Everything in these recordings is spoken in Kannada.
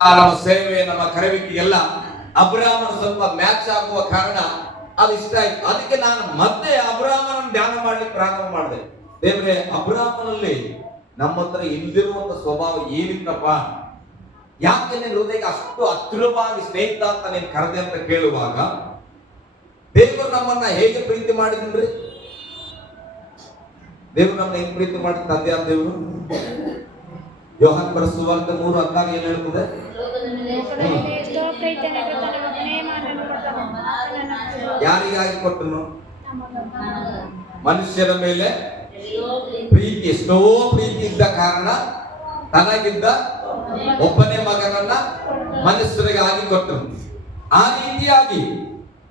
ನಮ್ಮ ಸೇವೆ ನಮ್ಮ ಕರೆವಿಕೆಗೆಲ್ಲ ಅಬ್ರಾಮನ ಸ್ವಲ್ಪ ಮ್ಯಾಚ್ ಆಗುವ ಕಾರಣ ಅದು ಇಷ್ಟ ಆಯ್ತು. ಅದಕ್ಕೆ ನಾನು ಮತ್ತೆ ಅಬ್ರಾಮನ ಧ್ಯಾನ ಮಾಡ್ಲಿಕ್ಕೆ ಪ್ರಾರಂಭ ಮಾಡಿದೆ. ದೇವರೇ, ಅಬ್ರಾಮನಲ್ಲಿ ನಮ್ಮ ಹತ್ರ ಇಲ್ದಿರುವಂತ ಸ್ವಭಾವ ಏನಿತ್ತಪ್ಪ, ಯಾಕೆ ನಿನ್ನ ಹೃದಯಕ್ಕೆ ಅಷ್ಟು ಹತ್ತಿರವಾಗಿ ಸ್ನೇಹಿತ ಅಂತ ನೀನು ಕರೆದೆ ಅಂತ ಕೇಳುವಾಗ ದೇವರು ನಮ್ಮನ್ನ ಹೇಗೆ ಪ್ರೀತಿ ಮಾಡಿದ್ರಿ? ದೇವರು ನಮ್ಮನ್ನ ಹೆಂಗ್ ಪ್ರೀತಿ ಮಾಡಿದ ತಂದೆ ಅಂತ ದೇವರು ಯೋಹಾನ್ ಬರೆದ ಸುವಾರ್ತೆ 3:16 ಏನ್ ಹೇಳ್ತದೆ? ಯಾರಿಗಾಗಿ ಕೊಟ್ಟನು? ಮನುಷ್ಯರ ಮೇಲೆ ಪ್ರೀತಿ, ಎಷ್ಟೋ ಪ್ರೀತಿ ಇದ್ದ ಕಾರಣ ತನಗಿದ್ದ ಒಬ್ಬನೇ ಮಗನನ್ನ ಮನುಷ್ಯರಿಗಾಗಿ ಕೊಟ್ಟನು. ಆ ರೀತಿಯಾಗಿ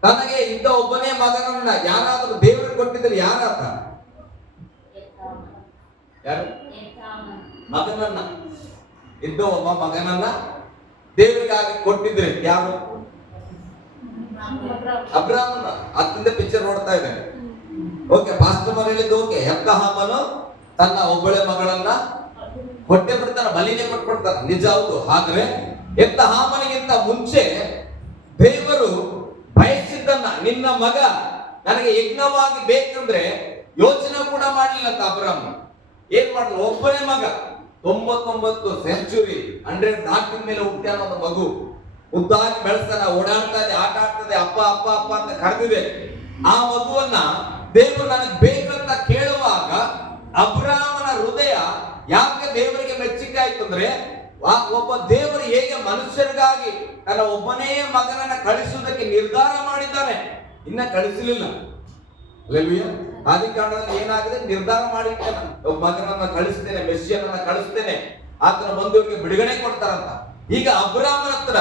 ತನಗೆ ಇದ್ದ ಒಬ್ಬನೇ ಮಗನನ್ನ ಯಾರಾದ್ರೂ ದೇವರು ಕೊಟ್ಟಿದ್ರೆ ಯಾರಾತ? ಯಾರು? ಮಗನನ್ನ, ಇದ್ದ ಒಬ್ಬ ಮಗನನ್ನ ದೇವರಿಗಾಗಿ ಕೊಟ್ಟಿದ್ರೆ ಯಾರು? ಅಬ್ರಾಮನ. ಅತ್ತಿಂದ ಪಿಕ್ಚರ್ ನೋಡ್ತಾ ಇದ್ದೇನೆ. ಓಕೆ, ಪಾಸ್ಟರ್ ಹೇಳಿದ್ದು ಓಕೆ. ಎಬ್ರಹಾಮನು ತನ್ನ ಒಬ್ಬಳೆ ಮಗಳನ್ನ ಕೊಟ್ಟೆ ಬಿಡ್ತಾನೆ, ಬಲಿನೇ ಕೊಟ್ಬಿಡ್ತಾನೆ, ನಿಜ ಹೌದು. ಆದ್ರೆ ಎಬ್ರಹಾಮನಿಗಿಂತ ಮುಂಚೆ ದೇವರು ಬಯಸಿದ್ದನ್ನ, ನಿನ್ನ ಮಗ ನನಗೆ ಯಜ್ಞವಾಗಿ ಬೇಕಂದ್ರೆ ಯೋಚನೆ ಕೂಡ ಮಾಡಲಿಲ್ಲ ಅಬ್ರಾಮ. ಏನ್ ಮಾಡ್ಲು? ಒಬ್ಬನೇ ಮಗ, 99 ಸೆಂಚುರಿ 100 ದಾಟಿದ ಮೇಲೆ ಹುಟ್ಟ್ಯಾನ ಒಂದು ಮಗು. ಉದ್ದಾಗಿ ಬೆಳೆಸ್ತಾನ, ಓಡಾಡ್ತಾ ಇದೆ, ಆಟ ಆಡ್ತದೆ, ಅಪ್ಪ ಅಪ್ಪ ಅಪ್ಪ ಅಂತ ಕರೆದಿದೆ. ಆ ಮಗುವನ್ನ ದೇವರು ನನಗೆ ಬೇಕಂತ ಕೇಳುವಾಗ ಅಬ್ರಾಮನ ಹೃದಯ ಯಾಕೆ ದೇವರಿಗೆ ಮೆಚ್ಚುಗೆ ಆಯ್ತು ಅಂದ್ರೆ, ಒಬ್ಬ ದೇವರು ಹೇಗೆ ಮನುಷ್ಯರಿಗಾಗಿ ತನ್ನ ಒಬ್ಬನೇ ಮಗನನ್ನ ಕಳಿಸುವುದಕ್ಕೆ ನಿರ್ಧಾರ ಮಾಡಿದ್ದಾನೆ, ಇನ್ನ ಕಳಿಸಲಿಲ್ಲ. ಆದಿ ಕಾರಣದಲ್ಲಿ ಏನಾಗಿದೆ? ನಿರ್ಧಾರ ಮಾಡಿರ್ತೇನೆ, ಒಬ್ಬ ಮಗನನ್ನ ಕಳಿಸ್ತೇನೆ, ಮೆಸ್ಸಿಯನನ್ನ ಕಳಿಸ್ತೇನೆ, ಆತನ ಬಂಧುವಿಗೆ ಬಿಡುಗಡೆ ಕೊಡ್ತಾರಂತ. ಈಗ ಅಬ್ರಾಮನ ಹತ್ರ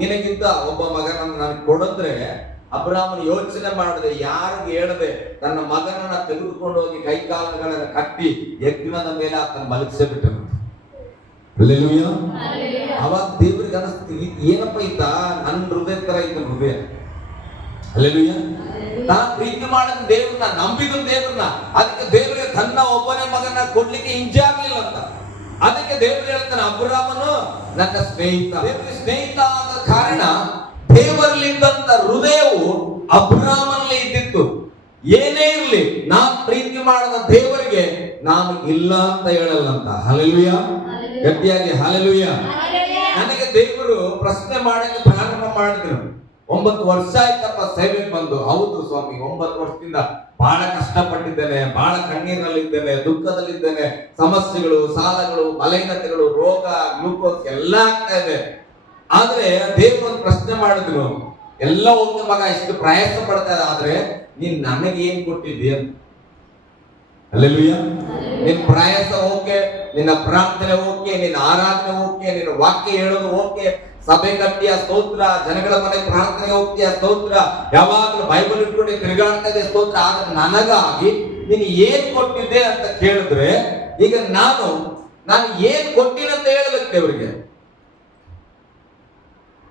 ನಿನಗಿಂತ ಒಬ್ಬ ಮಗನನ್ನ ನನಗೆ ಕೊಡಿದ್ರೆ, ಅಬ್ರಾಮನ ಯೋಚನೆ ಮಾಡದೆ, ಯಾರಿಗೆ ಹೇಳದೆ ತನ್ನ ಮಗನನ್ನ ತೆಗೆದುಕೊಂಡು ಹೋಗಿ ಕೈಕಾಲುಗಳನ್ನ ಕಟ್ಟಿ ಯಜ್ಞದ ಮೇಲೆ ಆತನ ಮಲಗಿಸೇ ಬಿಟ್ಟನು. ಅವಾಗ ದೇವರಿಗೆ ಅನಿಸ್ತೀವಿ, ಏನಪ್ಪ ಇತ್ತ ನನ್ನ ಹೃದಯ ತರ ಇದ್ದ ಹೃದಯ. ಅಲ್ಲೆಲೂಯ್ಯ. ನಾನು ಪ್ರೀತಿ ಮಾಡಿದ ದೇವ್ರನ್ನ, ನಂಬಿದ ದೇವ್ರನ್ನ, ಅದಕ್ಕೆ ದೇವರಿಗೆ ತನ್ನ ಒಬ್ಬನೇ ಮಗನ ಕೊಡ್ಲಿಕ್ಕೆ ಹಿಂಜೆ ಆಗ್ಲಿಲ್ಲ ಅಂತ. ಅದಕ್ಕೆ ದೇವರು ಹೇಳ್ತಾನೆ, ಅಬ್ರಾಮನು ನನ್ನ ಸ್ನೇಹಿತ. ದೇವರಿಗೆ ಸ್ನೇಹಿತ ಆದ ಕಾರಣ ದೇವರಲ್ಲಿದ್ದಂತ ಹೃದಯವು ಅಬ್ರಾಮನಲ್ಲಿ ಇದ್ದಿತ್ತು. ಏನೇ ಇರ್ಲಿ, ನಾನು ಪ್ರೀತಿ ಮಾಡದ ದೇವರಿಗೆ ನಾನು ಇಲ್ಲ ಅಂತ ಹೇಳಲ್ಲ ಅಂತ. ಹಲ್ಲೆಲೂಯಾ. ಗಟ್ಟಿಯಾಗಿ ಹಲ್ಲೆಲೂಯಾ. ನನಗೆ ದೇವರು ಪ್ರಶ್ನೆ ಮಾಡಕ್ಕೆ ಪ್ರಾರಂಭ ಮಾಡಿದ್ರು. 9 ವರ್ಷ ಆಯ್ತಪ್ಪ ಸೇವೆಗೆ ಬಂದು. ಹೌದು ಸ್ವಾಮಿ, 9 ವರ್ಷದಿಂದ ಬಹಳ ಕಷ್ಟಪಟ್ಟಿದ್ದೇನೆ, ಬಹಳ ಕಣ್ಣೀರಲ್ಲಿದ್ದೇನೆ, ದುಃಖದಲ್ಲಿದ್ದೇನೆ, ಸಮಸ್ಯೆಗಳು, ಸಾಲಗಳು, ಬಲಹೀನತೆಗಳು, ರೋಗ, ಗ್ಲೂಕೋಸ್ ಎಲ್ಲ ಆಗ್ತಾ ಇದೆ. ಆದ್ರೆ ದೇವರು ಒಂದು ಪ್ರಶ್ನೆ ಮಾಡಿದ್ರು, ಎಲ್ಲ ಹೋಗಿ ಮಗ ಇಷ್ಟು ಪ್ರಯಾಸ ಪಡ್ತಾ ಇದೆ, ಆದ್ರೆ ನೀನ್ ನನಗೆ ಏನ್ ಕೊಟ್ಟಿದ್ದೀಯ ಅಂತ. ಅಲ್ಲೆಲೂಯ್ಯ. ನಿನ್ ಪ್ರಯಾಸ ಓಕೆ, ನಿನ್ನ ಪ್ರಾರ್ಥನೆ ಓಕೆ, ನಿನ್ನ ಆರಾಧನೆ ಓಕೆ, ನಿನ್ನ ವಾಕ್ಯ ಹೇಳೋದು ಓಕೆ, ಸಭೆ ಕಟ್ಟಿಯ ಸ್ತೋತ್ರ, ಜನಗಳ ಮನೆ ಪ್ರಾರ್ಥನೆ ಹೋಗ್ತೀಯ ಸ್ತೋತ್ರ, ಯಾವಾಗಲೂ ಬೈಬಲ್ ಇಟ್ಕೊಂಡು ತಿರುಗಾಡ್ತಾ ಇದೆ ಸ್ತೋತ್ರ. ಆದ್ರೆ ನನಗಾಗಿ ನೀನು ಏನ್ ಕೊಟ್ಟಿದ್ದೆ ಅಂತ ಕೇಳಿದ್ರೆ, ಈಗ ನಾನು ಏನ್ ಕೊಟ್ಟಿನಂತ ಹೇಳಬೇಕು ದೇವರಿಗೆ.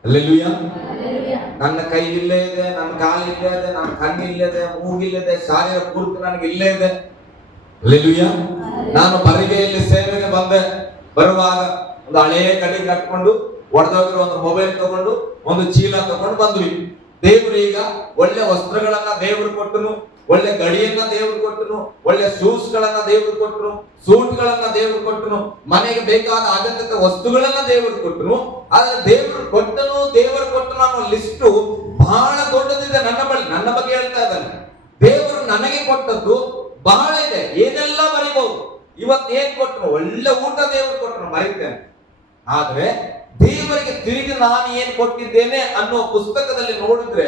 ಅಲ್ಲೆಲೂಯ್ಯ. ನನ್ನ ಕೈ ಇಲ್ಲೇ ಇದೆ, ನನ್ನ ಕಾಲು ಇಲ್ಲೇ ಇದೆ, ನನ್ನ ಕಣ್ಣು ಇಲ್ಲೇ ಇದೆ, ಮೂಗಿಲ್ಲದೆ, ಶಾರೀರ ಪೂರ್ತಿ ನನಗೆ ಇಲ್ಲೇ ಇದೆ. ಅಲ್ಲೆಲೂಯ್ಯ. ನಾನು ಬರಿಗೆಯಲ್ಲಿ ಸೇವೆಗೆ ಬಂದೆ. ಬರುವಾಗ ಒಂದು ಹಳೆಯ ಕಡೆ ಕಟ್ಕೊಂಡು, ಒಡೆದೋಗಿರೋ ಒಂದು ಮೊಬೈಲ್ ತಗೊಂಡು, ಒಂದು ಚೀಲ ತಗೊಂಡು ಬಂದ್ವಿ. ದೇವರು ಈಗ ಒಳ್ಳೆ ವಸ್ತ್ರಗಳನ್ನ ದೇವರು ಕೊಟ್ಟನು, ಒಳ್ಳೆ ಗಡಿಯನ್ನ ದೇವರು ಕೊಟ್ಟನು, ಒಳ್ಳೆ ಶೂಸ್ ಗಳನ್ನ ದೇವರು ಕೊಟ್ಟನು, ಸೂಟ್ ಗಳನ್ನ ದೇವರು ಕೊಟ್ಟನು, ಮನೆಗೆ ಬೇಕಾದ ಅಗತ್ಯತೆ ವಸ್ತುಗಳನ್ನ ದೇವರು ಕೊಟ್ಟನು. ಆದ್ರೆ ದೇವರು ಕೊಟ್ಟನು ಅನ್ನೋ ಲಿಸ್ಟ್ ಬಹಳ ದೊಡ್ಡದಿದೆ ನನ್ನ ಬಳಿ. ನನ್ನ ಬಗ್ಗೆ ಹೇಳ್ತಾ ಇದ್ದಾನೆ. ದೇವರು ನನಗೆ ಕೊಟ್ಟದ್ದು ಬಹಳ ಇದೆ, ಏನೆಲ್ಲ ಮರಿಬಹುದು. ಇವತ್ತು ಏನ್ ಕೊಟ್ಟನು? ಒಳ್ಳೆ ಊಟ ದೇವರು ಕೊಟ್ಟನು, ಮರಿತೇನೆ. ಆದ್ರೆ ದೇವರಿಗೆ ತಿರುಗಿ ನಾನು ಏನ್ ಕೊಟ್ಟಿದ್ದೇನೆ ಅನ್ನೋ ಪುಸ್ತಕದಲ್ಲಿ ನೋಡಿದ್ರೆ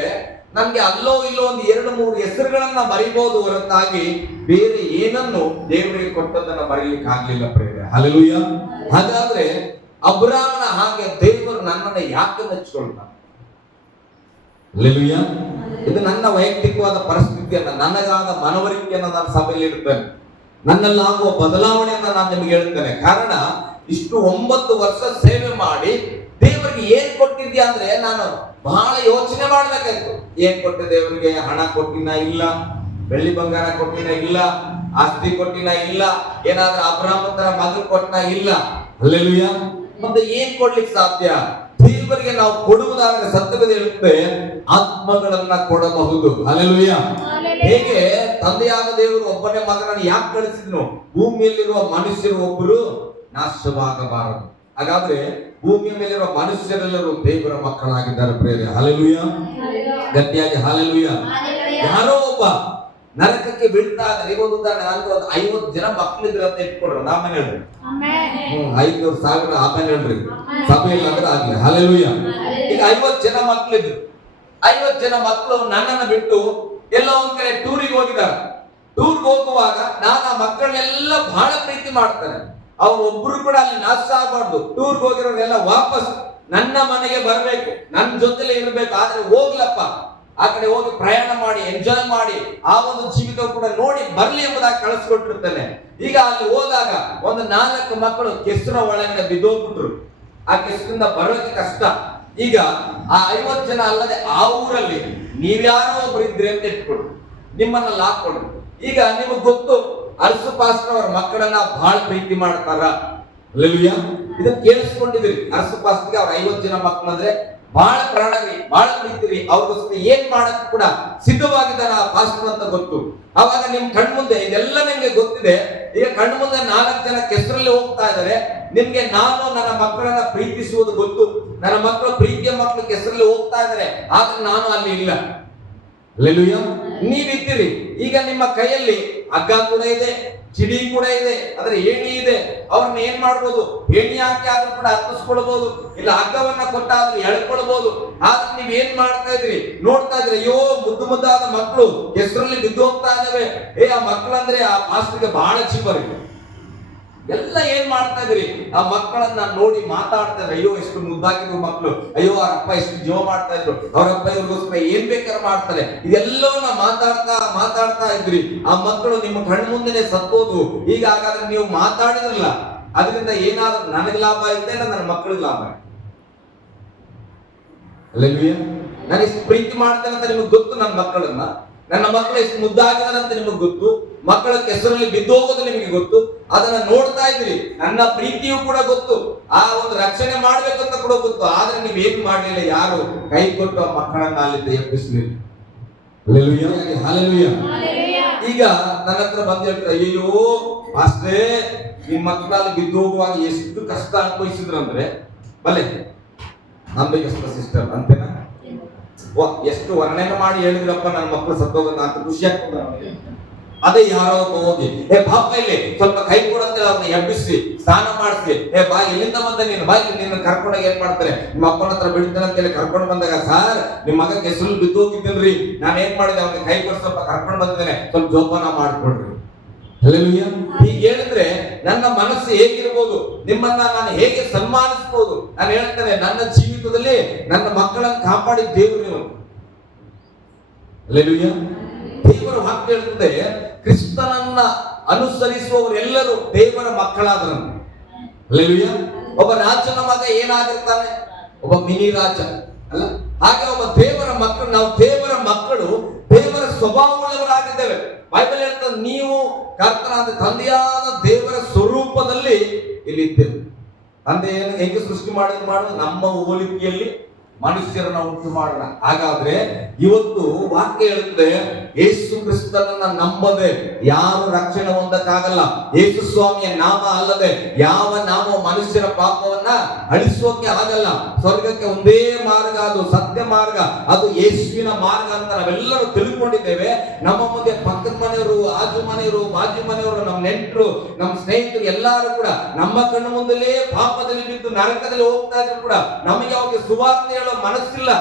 ನಮ್ಗೆ ಅಲ್ಲೋ ಇಲ್ಲೋ ಒಂದು 2-3 ಹೆಸರುಗಳನ್ನ ಮರಿಬಹುದು ಹೊರತಾಗಿ ಬೇರೆ ಏನನ್ನು ದೇವರಿಗೆ ಕೊಟ್ಟದನ್ನ ಮರೀಲಿಕ್ಕೆ ಆಗ್ಲಿಲ್ಲ ಪ್ರೇರೆ. ಹಲ್ಲೆಲೂಯಾ. ಹಾಗಾದ್ರೆ ಅಬ್ರಾಮನ ಹಾಗೆ ದೇವರು ನನ್ನನ್ನು ಯಾಕೆ ಮೆಚ್ಚಿಕೊಳ್ತಾನೆ? ಹಲ್ಲೆಲೂಯಾ. ಇದು ನನ್ನ ವೈಯಕ್ತಿಕವಾದ ಪರಿಸ್ಥಿತಿಯನ್ನ, ನನಗಾದ ಮನವರಿಕೆಯನ್ನ ನಾನು ಸಭೆಯಲ್ಲಿ ಇಡ್ತೇನೆ. ನನ್ನಲ್ಲಾಗುವ ಬದಲಾವಣೆಯನ್ನ ನಾನು ನಿಮ್ಗೆ ಹೇಳ್ತೇನೆ. ಕಾರಣ, ಇಷ್ಟು 9 ವರ್ಷ ಸೇವೆ ಮಾಡಿ ದೇವರಿಗೆ ಏನ್ ಕೊಟ್ಟಿದ್ಯಾ ಅಂದ್ರೆ ನಾನು ಬಹಳ ಯೋಚನೆ ಮಾಡ್ಬೇಕಾಯ್ತು. ಏನ್ ಕೊಟ್ಟೆ ದೇವರಿಗೆ? ಹಣ ಕೊಟ್ಟಿನ ಇಲ್ಲ, ಬೆಳ್ಳಿ ಬಂಗಾರ ಕೊಟ್ಟಿನ ಇಲ್ಲ, ಆಸ್ತಿ ಕೊಟ್ಟಿನ ಇಲ್ಲ, ಏನಾದ್ರೂ ಅಬ್ರಾಮ ತರ ಮಗನ್ ಕೊಟ್ಟಿನ ಇಲ್ಲ. ಹಲ್ಲೆಲೂಯಾ. ಮತ್ತೆ ಏನ್ ಕೊಡ್ಲಿಕ್ಕೆ ಸಾಧ್ಯ? ದೇವರಿಗೆ ನಾವು ಕೊಡುವುದಾದರೆ ಸತ್ಯವೇದ ಹೇಳುತ್ತೆ ಆತ್ಮಗಳನ್ನ ಕೊಡಬಹುದು. ಹಲ್ಲೆಲೂಯಾ. ಹೇಗೆ ತಂದೆಯಾದ ದೇವರು ಒಬ್ಬನೇ ಮಗನನ್ನು ಯಾಕೆ ಕಳಿಸಿದ್ನು? ಭೂಮಿಯಲ್ಲಿರುವ ಮನುಷ್ಯರು ಒಬ್ಬರು ನಾಶವಾಗಬಾರದು. ಹಾಗಾದ್ರೆ ಭೂಮಿಯ ಮೇಲಿರುವ ಮನುಷ್ಯರೆಲ್ಲರೂ ದೇವರ ಮಕ್ಕಳಾಗಿದ್ದಾರೆ ಪ್ರೇರೆ. ಹಲ್ಲೆಲೂಯಾ. ಗಟ್ಟಿಯಾಗಿ ಹಲ್ಲೆಲೂಯಾ. ಯಾರೋ ಒಬ್ಬ ನರಕಕ್ಕೆ ಬೀಳ್ತಾ ಇದ್ದಾರೆ. ಒಂದು ಉದಾಹರಣೆ, ನನಗೆ ಒಂದು 50 ಜನ ಮಕ್ಕಳಿದ್ರೆ ಅಂತ ಇಟ್ಕೊಡ್ರಿ, ಆಮೇಲೆ ಹೇಳ್ರಿ 500,000 ಆಮೇಲೆ ಹೇಳ್ರಿ ಸಭೆಯಲ್ಲಿ ಅಂದ್ರೆ ಆಗ್ಲಿ. ಹಲ್ಲೆಲೂಯಾ. ಈಗ 50 ಜನ ಮಕ್ಕಳಿದ್ರು. 50 ಜನ ಮಕ್ಕಳು ನನ್ನನ್ನು ಬಿಟ್ಟು ಎಲ್ಲೋ ಒಂದ್ ಕಡೆ ಟೂರಿಗೆ ಹೋಗಿದ್ದಾರೆ. ಟೂರ್ಗೆ ಹೋಗುವಾಗ ನಾನು ಆ ಮಕ್ಕಳನ್ನೆಲ್ಲ ಬಹಳ ಪ್ರೀತಿ ಮಾಡ್ತೇನೆ. ಅವ್ರು ಒಬ್ರು ಕೂಡ ಅಲ್ಲಿ ನಾಶ ಆಗಬಾರ್ದು. ಟೂರ್ಗೆ ಹೋಗಿರೋರೆಲ್ಲ ವಾಪಸ್ ನನ್ನ ಮನೆಗೆ ಬರ್ಬೇಕು, ನನ್ನ ಜೊತೆಲೆ ಇರ್ಬೇಕು. ಆದ್ರೆ ಹೋಗ್ಲಪ್ಪ, ಆ ಕಡೆ ಹೋಗಿ ಪ್ರಯಾಣ ಮಾಡಿ ಎಂಜಾಯ್ ಮಾಡಿ ಆ ಒಂದು ಜೀವಿತ ಕೂಡ ನೋಡಿ ಬರ್ಲಿ ಎಂಬುದಾಗಿ ಕಳಿಸ್ಕೊಟ್ಟಿರ್ತೇನೆ. ಈಗ ಅಲ್ಲಿ ಹೋದಾಗ ಒಂದು 4 ಮಕ್ಕಳು ಕೆಸರ ಒಳಗಡೆ ಬಿದ್ದೋಗ್ಬಿಟ್ರು. ಆ ಕೆಸರಿಂದ ಬರೋಕೆ ಕಷ್ಟ. ಈಗ ಆ 50 ಜನ ಅಲ್ಲದೆ ಆ ಊರಲ್ಲಿ ನೀವ್ಯಾರೋ ಒಬ್ರು ಇದ್ರಿ ಅಂತ ಇಟ್ಕೊಡ್ರಿ, ನಿಮ್ಮನ್ನೆಲ್ಲ ಹಾಕೊಡ್ರಿ. ಈಗ ನಿಮಗ್ ಗೊತ್ತು ಅರಸು ಪಾಸ್ಟರ್ ಅವ್ರ ಮಕ್ಕಳನ್ನ ಬಹಳ ಪ್ರೀತಿ ಮಾಡ್ತಾರ. ಹಲ್ಲೆಲೂಯಾ. ಇದನ್ನ ಕೇಳಿಸ್ಕೊಂಡಿದ್ರಿ. ಅರಸು ಪಾಸ್ಟರ್ಗೆ ಅವ್ರ 50 ಜನ ಮಕ್ಕಳಂದ್ರೆ ಬಹಳ ಪ್ರಾಣರಿ, ಬಹಳ ಪ್ರೀತಿರಿ. ಅವ್ರಿಗೋಸ್ಕರ ಏನ್ ಮಾಡಕ್ ಕೂಡ ಸಿದ್ಧವಾಗಿದ್ದಾರ ಆ ಪಾಸ್ಟರ್ ಅಂತ ಗೊತ್ತು. ಅವಾಗ ನಿಮ್ ಕಣ್ಮುಂದೆ ಇದೆಲ್ಲ ನಿಮ್ಗೆ ಗೊತ್ತಿದೆ. ಈಗ ಕಣ್ಮುಂದೆ 4 ಜನ ಕೆಸರಲ್ಲಿ ಹೋಗ್ತಾ ಇದ್ದಾರೆ. ನಿಮ್ಗೆ ನಾನು ನನ್ನ ಮಕ್ಕಳನ್ನ ಪ್ರೀತಿಸುವುದು ಗೊತ್ತು. ನನ್ನ ಮಕ್ಕಳು ಪ್ರೀತಿಯ ಮಕ್ಕಳು ಕೆಸರಲ್ಲಿ ಹೋಗ್ತಾ ಇದ್ದಾರೆ, ಆದ್ರೆ ನಾನು ಅಲ್ಲಿ ಇಲ್ಲ. ಹಲ್ಲೆಲೂಯಾ. ನೀವಿದ್ದೀರಿ. ಈಗ ನಿಮ್ಮ ಕೈಯಲ್ಲಿ ಹಗ್ಗ ಕೂಡ ಇದೆ, ಚಿಡಿ ಕೂಡ ಇದೆ, ಅದರ ಏಣಿ ಇದೆ. ಅವ್ರನ್ನ ಏನ್ ಮಾಡ್ಬೋದು? ಏಣಿ ಹಾಕಿ ಆದ್ರೂ ಕೂಡ ಹತ್ತಿಸ್ಕೊಳ್ಬಹುದು, ಇಲ್ಲ ಹಗ್ಗವನ್ನ ಕೊಟ್ಟಾದ್ರೂ ಎಳ್ಕೊಳ್ಬಹುದು. ಆದ್ರೆ ನೀವ್ ಏನ್ ಮಾಡ್ತಾ ಇದ್ರಿ? ನೋಡ್ತಾ ಇದ್ರಿ, ಅಯ್ಯೋ ಮುದ್ದು ಮುದ್ದಾದ ಮಕ್ಕಳು ಕೆಸರಲ್ಲಿ ಬಿದ್ದು ಹೋಗ್ತಾ ಇದಾವೆ. ಆ ಮಕ್ಕಳಂದ್ರೆ ಆ ಪಾಸ್ಟರ್ಗೆ ಬಹಳ ಜೀವರಿ. ಎಲ್ಲ ಏನ್ ಮಾಡ್ತಾ ಇದ್ರಿ? ಆ ಮಕ್ಕಳನ್ನ ನೋಡಿ ಮಾತಾಡ್ತಾ ಇದ್ರು, ಅಯ್ಯೋ ಎಷ್ಟು ಮುದ್ದಾಗಿದ್ರು ಮಕ್ಕಳು, ಅಯ್ಯೋ ಅವ್ರ ಅಪ್ಪ ಎಷ್ಟು ಜೀವ ಮಾಡ್ತಾ ಇದ್ರು, ಅವ್ರ ಅಪ್ಪ ಇವ್ರಿಗೋಸ್ಕರ ಏನ್ ಬೇಕಾದ್ರೆ ಮಾಡ್ತಾರೆ. ಇದೆಲ್ಲವನ್ನ ಮಾತಾಡ್ತಾ ಇದ್ರಿ. ಆ ಮಕ್ಕಳು ನಿಮ್ಮ ಕಣ್ಣು ಮುಂದೆನೆ ಸತ್ತೋದು. ಈಗ ಹಾಗಾದ್ರೆ ನೀವು ಮಾತಾಡಿದ್ರಲ್ಲ, ಅದರಿಂದ ಏನಾದ್ರು ನನಗೆ ಲಾಭ ಆಯ್ತಾ ಇಲ್ಲ ನನ್ನ ಮಕ್ಕಳಿಗೆ ಲಾಭ ಆಯ್ತು? ಹಲ್ಲೆಲೂಯಾ. ನಾನು ಎಷ್ಟು ಪ್ರೀತಿ ಮಾಡ್ತೇನೆ ಅಂತ ನಿಮಗೆ ಗೊತ್ತು. ನನ್ನ ಮಕ್ಕಳನ್ನ, ನನ್ನ ಮಕ್ಕಳು ಎಷ್ಟು ಮುದ್ದಾಗಿದ್ದಾರೆ ಅಂತ ನಿಮಗೆ ಗೊತ್ತು. ಮಕ್ಕಳ ಕೆಸರಲ್ಲಿ ಬಿದ್ದೋಗೋದು ನಿಮಗೆ ಗೊತ್ತು. ಅದನ್ನ ನೋಡ್ತಾ ಇದ್ರಿ. ನನ್ನ ಪ್ರೀತಿಯೂ ಕೂಡ ಗೊತ್ತು. ಆ ಒಂದು ರಕ್ಷಣೆ ಮಾಡ್ಬೇಕಂತ ಕೂಡ ಗೊತ್ತು. ಆದ್ರೆ ನೀವ್ ಏನ್ ಮಾಡ್ಲಿಲ್ಲ, ಯಾರು ಕೈ ಕೊಟ್ಟು ಆ ಮಕ್ಕಳನ್ನ ಅಲ್ಲಿಂದ ಎಬ್ಬಿಸ್ಲಿಲ್ಲ. ಹಲ್ಲೆಲೂಯಾ. ಹಲ್ಲೆಲೂಯಾ. ಈಗ ನನ್ನ ಹತ್ರ ಬಂದು ಹೇಳ್ತಾರೆ, ಅಯ್ಯೋ ಅಷ್ಟೇ ನಿಮ್ ಮಕ್ಕಳಲ್ಲಿ ಬಿದ್ದು ಹೋಗುವಾಗ ಎಷ್ಟು ಕಷ್ಟ ಅನುಭವಿಸಿದ್ರಂದ್ರೆ, ಬಲೆ ನಂಬಿಕಸ್ತ ಸಿಸ್ಟರ್ ಅಂತೇನಾ, ಎಷ್ಟು ವರ್ಣನೆ ಮಾಡಿ ಹೇಳಿದ್ರಪ್ಪ ನನ್ನ ಮಕ್ಕಳು ಸತ್ತೋಗೋದು ಅಂತ ಖುಷಿ ಆಗ್ತದ. ಅದೇ ಯಾರೋ ಹೋಗಿ ಪಾಪ ಇಲ್ಲಿ ಸ್ವಲ್ಪ ಕೈ ಕೊಡಂತೆ ಅವ್ರನ್ನ ಎಬ್ಬಿಸಿ ಸ್ನಾನ ಮಾಡಿಸಿ, ಬಾ ಇಲ್ಲಿಂದ ಬಂದ ನೀನು ಬಾ ಇಲ್ಲಿ ನಿನ್ನ ಕರ್ಕೊಂಡಾಗ ಏನ್ ಮಾಡ್ತಾರೆ, ನಿಮ್ಮ ಅಪ್ಪನ ಹತ್ರ ಬಿಡ್ತಾನೆ ಅಂತೇಳಿ ಕರ್ಕೊಂಡು ಬಂದಾಗ, ಸಾರ್ ನಿಮ್ ಮಗ ಕೆಸರು ಬಿದ್ದು ಹೋಗಿದ್ದೇನ್ರಿ, ನಾನು ಏನ್ ಮಾಡಿದೆ ಅವ್ನಿಗೆ ಕೈ ಕೊಟ್ಟು ಸ್ವಲ್ಪ ಕರ್ಕೊಂಡು ಬಂದಿದ್ದೇನೆ, ಸ್ವಲ್ಪ ಜೋಪಾನ ಮಾಡ್ಕೊಡ್ರಿ. ಹಲ್ಲೆಲೂಯಾ. ಹೀಗೆ ಹೇಳಿದ್ರೆ ನನ್ನ ಮನಸ್ಸು ಹೇಗಿರ್ಬೋದು, ನಿಮ್ಮನ್ನ ನಾನು ಹೇಗೆ ಸನ್ಮಾನಿಸಬಹುದು. ನಾನು ಹೇಳ್ತೇನೆ, ನನ್ನ ಜೀವಿತದಲ್ಲಿ ನನ್ನ ಮಕ್ಕಳನ್ನು ಕಾಪಾಡಿ ದೇವರು ನೀವು. ಹಲ್ಲೆಲೂಯಾ. ದೇವರ ವಾಕ್ಯ ಹೇಳ್ತದೆ, ಕ್ರಿಸ್ತನನ್ನ ಅನುಸರಿಸುವವರೆಲ್ಲರೂ ದೇವರ ಮಕ್ಕಳಾದರಂತೆ. ಹಲ್ಲೆಲೂಯಾ. ಒಬ್ಬ ರಾಜನ ಮಗ ಏನಾಗಿರ್ತಾನೆ? ಒಬ್ಬ ಮಿನಿ ರಾಜ ಅಲ್ಲ. ಹಾಗೆ ಒಬ್ಬ ದೇವರ ಮಕ್ಕಳು, ನಾವು ದೇವರ ಮಕ್ಕಳು, ದೇವರ ಸ್ವಭಾವವುಳ್ಳವರಾಗಿದ್ದೇವೆ. ಬೈಬಲ್ ಹೇಳ್ತದೆ, ನೀವು ಕರ್ತನಾದ ತಂದೆಯಾದ ದೇವರ ಸ್ವರೂಪದಲ್ಲಿ ಇಲ್ಲಿದ್ದೇವೆ. ತಂದೆಯನ್ನು ಹೇಗೆ ಸೃಷ್ಟಿ ಮಾಡೋದು? ನಮ್ಮ ಹೋಲಿಕೆಯಲ್ಲಿ ಮನುಷ್ಯರನ್ನ ಉಂಟು ಮಾಡೋಣ. ಹಾಗಾದ್ರೆ ಇವತ್ತು ವಾಕ್ಯ ಹೇಳುತ್ತದೆ, ಯೇಸು ಕ್ರಿಸ್ತನನ್ನ ನಂಬದೆ ಯಾರು ರಕ್ಷಣೆ ಹೊಂದಕ್ಕಾಗಲ್ಲ. ಯೇಸು ಸ್ವಾಮಿಯ ನಾಮ ಅಲ್ಲದೆ ಯಾವ ನಾಮ ಮನುಷ್ಯರ ಪಾಪವನ್ನ ಅಳಿಸೋಕೆ ಆಗಲ್ಲ. ಸ್ವರ್ಗಕ್ಕೆ ಒಂದೇ ಮಾರ್ಗ, ಅದು ಸತ್ಯ ಮಾರ್ಗ, ಅದು ಯೇಸುವಿನ ಮಾರ್ಗ ಅಂತ ನಾವೆಲ್ಲರೂ ತಿಳ್ಕೊಂಡಿದ್ದೇವೆ. ನಮ್ಮ ಮುಂದೆ ಪಕ್ಕದ ಮನೆಯವರು, ಆಜು ಮನೆಯವರು, ಬಾಜು ಮನೆಯವರು, ನಮ್ಮ ನೆಂಟರು, ನಮ್ಮ ಸ್ನೇಹಿತರು ಎಲ್ಲರೂ ಕೂಡ ನಮ್ಮ ಕಣ್ಣು ಮುಂದಲೇ ಪಾಪದಲ್ಲಿ ಬಿದ್ದು ನರಕದಲ್ಲಿ ಹೋಗ್ತಾ ಇದ್ರು ಕೂಡ ನಮಗೆ ಅವಾಗ ಸುವಾರ್ತೆ ಹೇಳೋ ಮನಸ್ಸಿಲ್ಲ,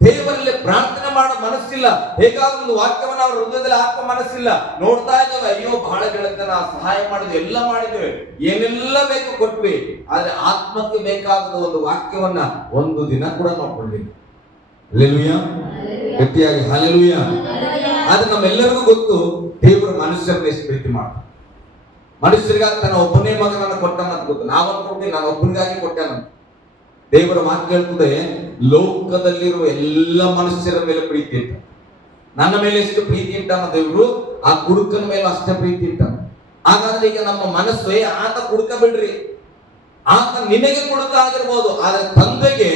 ದೇವರಲ್ಲಿ ಪ್ರಾರ್ಥನೆ ಮಾಡೋ ಮನಸ್ಸಿಲ್ಲ, ಹೇಗಾದ್ರೂ ಒಂದು ವಾಕ್ಯವನ್ನ ಅವ್ರ ಹೃದಯದಲ್ಲಿ ಹಾಕೋ ಮನಸ್ಸಿಲ್ಲ. ನೋಡ್ತಾ ಇದ್ದೇವೆ, ಅಯ್ಯೋ ಬಹಳ ಗೆಳತನ ಸಹಾಯ ಮಾಡಿದ್ವಿ, ಎಲ್ಲ ಮಾಡಿದ್ದೇವೆ, ಏನೆಲ್ಲ ಬೇಕು ಕೊಟ್ವಿ, ಆದ್ರೆ ಆತ್ಮಕ್ಕೆ ಬೇಕಾದ ಒಂದು ವಾಕ್ಯವನ್ನ ಒಂದು ದಿನ ಕೂಡ ನಾವು ಕೊಳ್ಳಿಲ್ಲ. ಹಲ್ಲೆಲೂಯಾ. ಗಟ್ಟಿಯಾಗಿ ಹಲ್ಲೆಲೂಯಾ. ಆದ್ರೆ ನಮ್ಮೆಲ್ಲರಿಗೂ ಗೊತ್ತು, ದೇವರು ಮನುಷ್ಯರನ್ನ ಎಷ್ಟು ಪ್ರೀತಿ ಮಾಡ್ತಾರೆ. ಮನುಷ್ಯರಿಗಾಗಿ ತನ್ನ ಒಬ್ಬನೇ ಮಗನನ್ನ ಕೊಟ್ಟನಂತ ಗೊತ್ತು. ನಾವನ್ಕೊಡ್ತೀನಿ, ನಾನು ಒಬ್ಬನಿಗಾಗಿ ಕೊಟ್ಟೆನಂತ. ದೇವರ ಮಾತು ಹೇಳ್ತದೆ, ಲೋಕದಲ್ಲಿರುವ ಎಲ್ಲ ಮನುಷ್ಯರ ಮೇಲೆ ಪ್ರೀತಿ ಇಟ್ಟ. ನನ್ನ ಮೇಲೆ ಎಷ್ಟು ಪ್ರೀತಿ ಇಟ್ಟಾನ ದೇವರು, ಆ ಕುಡುಕನ ಮೇಲೆ ಅಷ್ಟೇ ಪ್ರೀತಿ ಇಟ್ಟಾನ. ಹಾಗಾದ್ರೆ ಈಗ ನಮ್ಮ ಮನಸ್ಸು, ಆತ ಕುಡುಕ ಬಿಡ್ರಿ, ಆತ ನಿನಗೆ ಕೊಡುತ್ತಾಗಿರ್ಬೋದು, ಆದ್ರೆ ತಂದೆಗೆ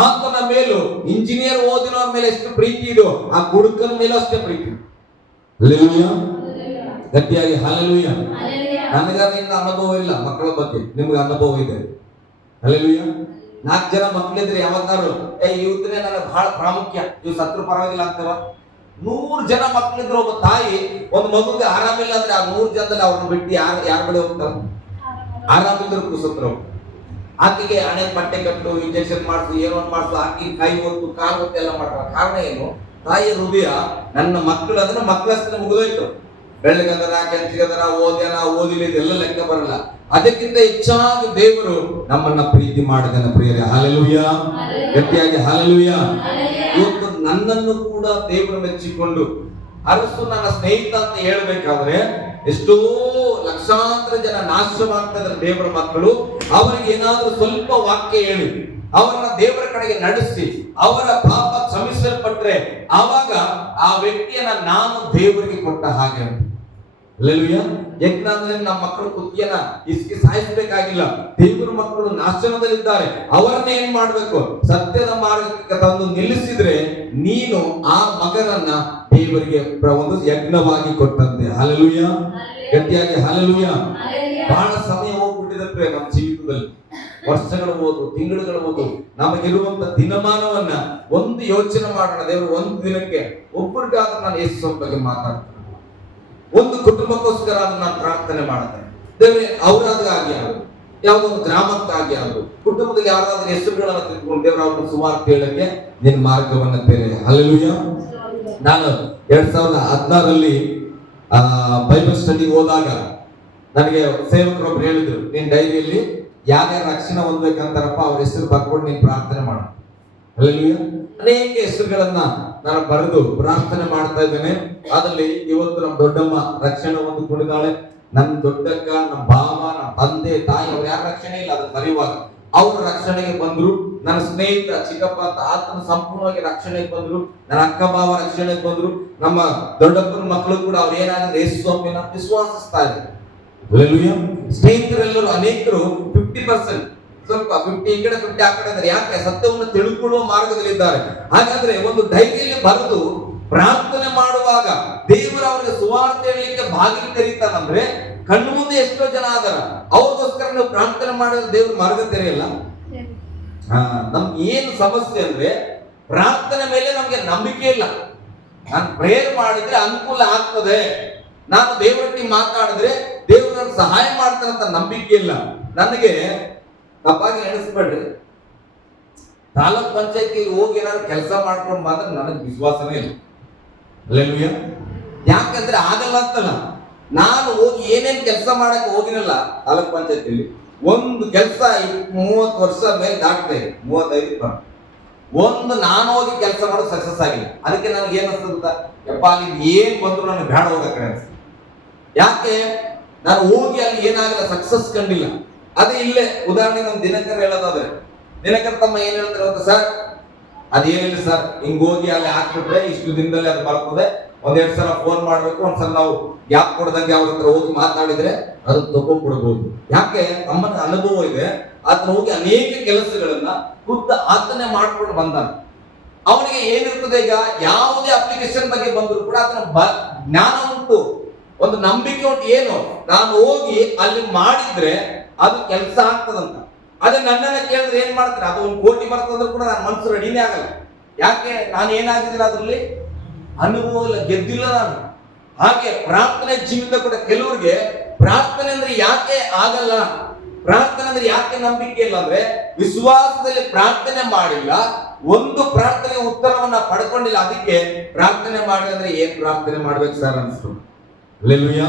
ಆತನ ಮೇಲೂ ಇಂಜಿನಿಯರ್ ಓದಿನವರ ಮೇಲೆ ಎಷ್ಟು ಪ್ರೀತಿ ಇದೆಯೋ ಆ ಕುಡುಕನ ಮೇಲೂ ಅಷ್ಟೇ ಪ್ರೀತಿ. ಹಲ್ಲೆಲೂಯಾ. ಗಟ್ಟಿಯಾಗಿ ಹಲ್ಲೆಲೂಯಾ. ನನಗೇನು ಅನುಭವ ಇಲ್ಲ ಮಕ್ಕಳ ಬಗ್ಗೆ, ನಿಮ್ಗೆ ಅನುಭವ ಇದೆ. ಹಲ್ಲೆಲೂಯಾ. 4 ಜನ ಮಕ್ಕಳಿದ್ರೆ ಯಾವತ್ತಾರು ಇವತ್ತೇ ನನಗೆ ಬಹಳ ಪ್ರಾಮುಖ್ಯ, ಇವ್ ಸತ್ರ ಪರವಾಗಿಲ್ಲ ಅಂತವ. 100 ಜನ ಮಕ್ಕಳಿದ್ರೆ ಒಬ್ಬ ತಾಯಿ ಒಂದು ಮಗುಗೆ ಆರಾಮಿಲ್ಲ ಅಂದ್ರೆ ಆ 100 ಜನದಲ್ಲಿ ಅವ್ರನ್ನ ಬಿಟ್ಟು ಯಾರ ಬಳಿ ಹೋಗ್ತಾರ? ಆರಾಮಿದ್ರು ಕುಸತ್ರ ಆಕೆಗೆ ಹಣೆ ಪಟ್ಟೆ ಕಟ್ಟು, ಇಂಜೆಕ್ಷನ್ ಮಾಡಿಸು, ಏನೋ ಮಾಡಿಸು, ಆಕಿ ಕೈ ಹೊತ್ತು ಕಾಲು ಹೊತ್ತು ಎಲ್ಲ ಮಾಡ್ತಾರೆ. ಕಾರಣ ಏನು? ತಾಯಿಯ ಹೃದಯ ನನ್ನ ಮಕ್ಕಳು ಅದನ್ನ ಮಕ್ಕಳಷ್ಟೇ ಮುಗಿದೋಯ್ತು. ಬೆಳ್ಳಗದನ ಕೆಂಚಿಗದನ ಓದ್ಯಾನ ಓದಿಲ್ಲ ಇದೆಲ್ಲ ಲೆಕ್ಕ ಬರಲ್ಲ. ಅದಕ್ಕಿಂತ ಹೆಚ್ಚಾಗಿ ದೇವರು ನಮ್ಮನ್ನ ಪ್ರೀತಿ ಮಾಡಿದನ ಪ್ರಿಯರೇ. ಹಲ್ಲೆಲೂಯಾ. ಗಟ್ಟಿಯಾಗಿ ಹಲ್ಲೆಲೂಯಾ. ಇವತ್ತು ನನ್ನನ್ನು ಕೂಡ ದೇವರು ಮೆಚ್ಚಿಕೊಂಡು ಅರಸು ನನ್ನ ಸ್ನೇಹಿತ ಅಂತ ಹೇಳ್ಬೇಕಾದ್ರೆ ಎಷ್ಟೋ ಲಕ್ಷಾಂತರ ಜನ ನಾಶವಾಗ್ತಾ ಇದ್ದಾರೆ ದೇವರ ಮಕ್ಕಳು. ಅವರಿಗೆ ಏನಾದ್ರೂ ಸ್ವಲ್ಪ ವಾಕ್ಯ ಹೇಳಿ ಅವರನ್ನ ದೇವರ ಕಡೆಗೆ ನಡೆಸಿ ಅವರ ಪಾಪ ಕ್ಷಮಿಸಲ್ಪಟ್ರೆ ಆವಾಗ ಆ ವ್ಯಕ್ತಿಯನ್ನ ನಾನು ದೇವರಿಗೆ ಕೊಟ್ಟ ಹಾಗೆ. ಹಲ್ಲೆಲೂಯಾ. ಯಾಕಂದ್ರೆ ನಮ್ಮ ಮಕ್ಕಳು ಕುತ್ತಿಗೆನ ಇಸ್ಕಿ ಸಾಯಿಸಬೇಕಾಗಿಲ್ಲ. ದೇವರ ಮಕ್ಕಳು ನಾಶನದಲ್ಲಿದ್ದಾರೆ, ಅವರನ್ನ ಏನ್ ಮಾಡ್ಬೇಕು? ಸತ್ಯದ ಮಾರ್ಗಕ್ಕೆ ತಂದು ನಿಲ್ಲಿಸಿದ್ರೆ ನೀನು ಆ ಮಗನನ್ನ ದೇವರಿಗೆ ಒಂದು ಯಜ್ಞವಾಗಿ ಕೊಟ್ಟಂತೆ. ಹಲ್ಲೆಲೂಯಾ. ಗಟ್ಟಿಯಾಗಿ ಹಲ್ಲೆಲೂಯಾ. ಬಹಳ ಸಮಯ ಹೋಗ್ಬಿಟ್ಟಿದ್ರೆ ನಮ್ಮ ಜೀವಿತದಲ್ಲಿ, ವರ್ಷಗಳು ಹೋದು, ತಿಂಗಳುಗಳು ಹೋದು, ನಮಗಿರುವಂತ ದಿನಮಾನವನ್ನ ಒಂದು ಯೋಚನೆ ಮಾಡೋಣ. ದೇವರು ಒಂದು ದಿನಕ್ಕೆ ಒಬ್ಬರಿಗಾದ್ರೂ ನಾನು ಯೇಸು ಬಗ್ಗೆ ಮಾತಾಡ್ತೇನೆ, ಒಂದು ಕುಟುಂಬಕ್ಕೋಸ್ಕರ ನಾನು ಪ್ರಾರ್ಥನೆ ಮಾಡ್ತೇನೆ. ದೇವರೇ ಅವರಾದಾಗಿ ಆದ್ರು, ಯಾವುದೋ ಒಂದು ಗ್ರಾಮಕ್ಕಾಗಿ ಆದ್ರು, ಕುಟುಂಬದಲ್ಲಿ ಯಾರಾದ್ರೂ ಹೆಸರುಗಳನ್ನ ತಿಳ್ಕೊಂಡು ದೇವರ ಅವ್ರನ್ನ ಸುಮಾರು ಕೇಳಕ್ಕೆ ನಿನ್ನ ಮಾರ್ಗವನ್ನ ಬೇರೆ. ಹಲ್ಲೆಲೂಯಾ. ನಾನು 2016ರಲ್ಲಿ ಬೈಬಲ್ ಸ್ಟಡಿಗೆ ಹೋದಾಗ ನನಗೆ ಸೇವಕರೊಬ್ರು ಹೇಳಿದ್ರು, ನಿನ್ ಡೈರಿಯಲ್ಲಿ ಯಾರ್ಯಾರು ರಕ್ಷಣೆ ಹೊಂದ್ಬೇಕಂತಾರಪ್ಪ ಅವ್ರ ಹೆಸರು ಬರ್ಕೊಂಡು ನೀನ್ ಪ್ರಾರ್ಥನೆ ಮಾಡು. ಹಲ್ಲೆಲೂಯಾ. ಅನೇಕ ಹೆಸರುಗಳನ್ನ ನಾನು ಬರೆದು ಪ್ರಾರ್ಥನೆ ಮಾಡ್ತಾ ಇದ್ದೇನೆ. ಅದರಲ್ಲಿ ಇವತ್ತು ನಮ್ಮ ದೊಡ್ಡಮ್ಮ ರಕ್ಷಣೆ ಹೊಂದಿಕೊಂಡಿದ್ದಾಳೆ. ನನ್ನ ದೊಡ್ಡಕ್ಕ, ನಮ್ಮ ಭಾವ, ನಮ್ಮ ತಂದೆ ತಾಯಿ ಅವ್ರು ಯಾರ ರಕ್ಷಣೆ ಇಲ್ಲ ಅದನ್ನ ಬರೆಯುವಾಗ ಅವ್ರ ರಕ್ಷಣೆಗೆ ಬಂದ್ರು. ನನ್ನ ಸ್ನೇಹಿತ ಚಿಕ್ಕಪ್ಪ ಆತನ ಸಂಪೂರ್ಣವಾಗಿ ರಕ್ಷಣೆಗೆ ಬಂದ್ರು. ನನ್ನ ಅಕ್ಕ ಭಾವ ರಕ್ಷಣೆಗೆ ಬಂದ್ರು. ನಮ್ಮ ದೊಡ್ಡಪ್ಪನ ಮಕ್ಕಳು ಕೂಡ ಅವ್ರು ಏನಾದ್ರೆ ಯೇಸು ಸ್ವಾಮಿನ ವಿಶ್ವಾಸಿಸ್ತಾ ಇದ್ದಾರೆ. ಹಲ್ಲೆಲೂಯಾ. ಸ್ನೇಹಿತರೆಲ್ಲರೂ ಅನೇಕರು 50% ಸ್ವಲ್ಪ 50 ಈ ಕಡೆ 50 ಆ ಕಡೆ ಅಂದ್ರೆ ಯಾಕೆ? ಸತ್ಯವನ್ನು ತಿಳ್ಕೊಳ್ಳುವ ಮಾರ್ಗದಲ್ಲಿದ್ದಾರೆ. ಹಾಗಾದ್ರೆ ಒಂದು ಡೈರಿಯಲ್ಲಿ ಬರೆದು ಪ್ರಾರ್ಥನೆ ಮಾಡುವಾಗ ದೇವರು ಅವರಿಗೆ ಸುವಾರ್ತೆ ಹೇಳಲಿಕ್ಕೆ ಬಾಗಿಲು ತೆರೀತಾನಂದ್ರೆ ಕಣ್ಣು ಮುಂದೆ ಎಷ್ಟೋ ಜನ ಆದಾರ, ಅವ್ರಿಗೋಸ್ಕರ ನೀವು ಪ್ರಾರ್ಥನೆ ಮಾಡಿದ್ರೆ ದೇವ್ರ ಮಾರ್ಗ ತೆರೆಯಲ್ಲ. ನಮ್ಗೆ ಏನು ಸಮಸ್ಯೆ ಅಂದ್ರೆ ಪ್ರಾರ್ಥನೆ ಮೇಲೆ ನಮ್ಗೆ ನಂಬಿಕೆ ಇಲ್ಲ. ನಾನು ಪ್ರೇಯರ್ ಮಾಡಿದ್ರೆ ಅನುಕೂಲ ಆಗ್ತದೆ, ನಾನು ದೇವರೊಟ್ಟಿಗೆ ಮಾತಾಡಿದ್ರೆ ದೇವರು ನನಗೆ ಸಹಾಯ ಮಾಡ್ತಾರಂತ ನಂಬಿಕೆ ಇಲ್ಲ. ನನಗೆ ತಪ್ಪಾಗಿ ಎಣಿಸ್ಬೇಡ್ರಿ, ತಾಲೂಕ್ ಪಂಚಾಯತಿಗೆ ಹೋಗಿ ಏನಾದ್ರು ಕೆಲಸ ಮಾಡ್ಕೊಂಡು ಮಾತ್ರ ನನಗೆ ವಿಶ್ವಾಸನೇ ಇಲ್ಲ. ಹಲ್ಲೆಲೂಯಾ. ಯಾಕಂದ್ರೆ ಆಗಲ್ಲ ಅಂತಲ್ಲ, ನಾನು ಹೋಗಿ ಏನೇನ್ ಕೆಲಸ ಮಾಡಕ್ಕೆ ಹೋಗಿನಲ್ಲ ತಾಲೂಕ್ ಪಂಚಾಯತಿಲಿ, ಒಂದು ಕೆಲಸ 30 ವರ್ಷ ಮೇಲೆ ದಾಟ್ತಾ ಇದೆ, 35 ಒಂದು ನಾನು ಹೋಗಿ ಕೆಲಸ ಮಾಡೋದು ಸಕ್ಸಸ್ ಆಗಿಲ್ಲ. ಅದಕ್ಕೆ ನನಗೆ ಏನ್ ಅನ್ಸ್ತದ, ಯಪ್ಪ ಅಲ್ಲಿ ಏನ್ ಬಂದ್ರು ನನಗೆ ಬೇಡ ಹೋಗ ಕಡೆ ಅನ್ಸ್ತದೆ. ಯಾಕೆ? ನಾನು ಹೋಗಿ ಅಲ್ಲಿ ಏನಾಗಲ್ಲ, ಸಕ್ಸಸ್ ಕಂಡಿಲ್ಲ. ಅದೇ ಇಲ್ಲೇ ಉದಾಹರಣೆ ನಮ್ಮ ದಿನಕರ್ ಹೇಳೋದಾದ್ರೆ, ದಿನಕರ್ ತಮ್ಮ ಏನ್ ಹೇಳ್ತಾರೆ ಅಂತ, ಸರ್ ಅದೇನಿಲ್ಲ ಸರ್, ಹಿಂಗ್ ಹೋಗಿ ಅಲ್ಲಿ ಹಾಕ್ಬಿಟ್ರೆ ಇಷ್ಟು ದಿನದಲ್ಲಿ ಅದು ಬರ್ತದೆ, 1-2 ಸಲ ಫೋನ್ ಮಾಡ್ಬೇಕು, ಒಂದ್ಸಲ ನಾವು ಗ್ಯಾಪ್ ಕೊಡ್ದಂಗೆ ಅವ್ರ ಹತ್ರ ಹೋಗಿ ಮಾತಾಡಿದ್ರೆ ಅದು ತಗೊಂಡ್ಬಿಡ್ಬೋದು. ಯಾಕೆ? ತಮ್ಮನ ಅನುಭವ ಇದೆ. ಆತನ ಹೋಗಿ ಅನೇಕ ಕೆಲಸಗಳನ್ನ ಖುದ್ದ ಆತನೇ ಮಾಡ್ಕೊಂಡು ಬಂದಾನ. ಅವನಿಗೆ ಏನಿರ್ತದೆ, ಈಗ ಯಾವುದೇ ಅಪ್ಲಿಕೇಶನ್ ಬಗ್ಗೆ ಬಂದ್ರು ಕೂಡ ಆತನ ಜ್ಞಾನ ಉಂಟು, ಒಂದು ನಂಬಿಕೆ ಉಂಟು. ಏನು? ನಾನು ಹೋಗಿ ಅಲ್ಲಿ ಮಾಡಿದ್ರೆ ಅದು ಕೆಲಸ ಆಗ್ತದಂತ. ಅದೇ ನನ್ನನ್ನ ಕೇಳಿದ್ರೆ ಏನ್ ಮಾಡ್ತಾರೆ, ಅದು 1 ಕೋಟಿ ಬರ್ತಂದ್ರೂ ಕೂಡ ನನ್ನ ಮನಸ್ಸು ರೆಡಿನೇ ಆಗಲ್ಲ. ಯಾಕೆ? ನಾನು ಏನಾಗಿದ್ದಿಲ್ಲ, ಅದರಲ್ಲಿ ಅನುಭವ ಇಲ್ಲ, ಗೆದ್ದಿಲ್ಲ ನಾನು. ಹಾಗೆ ಪ್ರಾರ್ಥನೆ ಜೀವಿತ ಕೂಡ ಕೆಲವರಿಗೆ ಪ್ರಾರ್ಥನೆ ಅಂದ್ರೆ ಯಾಕೆ ಆಗಲ್ಲ, ಪ್ರಾರ್ಥನೆ ಅಂದ್ರೆ ಯಾಕೆ ನಂಬಿಕೆ ಇಲ್ಲ ಅಂದ್ರೆ ವಿಶ್ವಾಸದಲ್ಲಿ ಪ್ರಾರ್ಥನೆ ಮಾಡಿಲ್ಲ, ಒಂದು ಪ್ರಾರ್ಥನೆ ಉತ್ತರವನ್ನ ಪಡ್ಕೊಂಡಿಲ್ಲ. ಅದಕ್ಕೆ ಪ್ರಾರ್ಥನೆ ಮಾಡಿ ಅಂದ್ರೆ ಏನ್ ಪ್ರಾರ್ಥನೆ ಮಾಡ್ಬೇಕು ಸರ್ ಅನ್ಸ್ತು. ಹಲ್ಲೆಲೂಯಾ.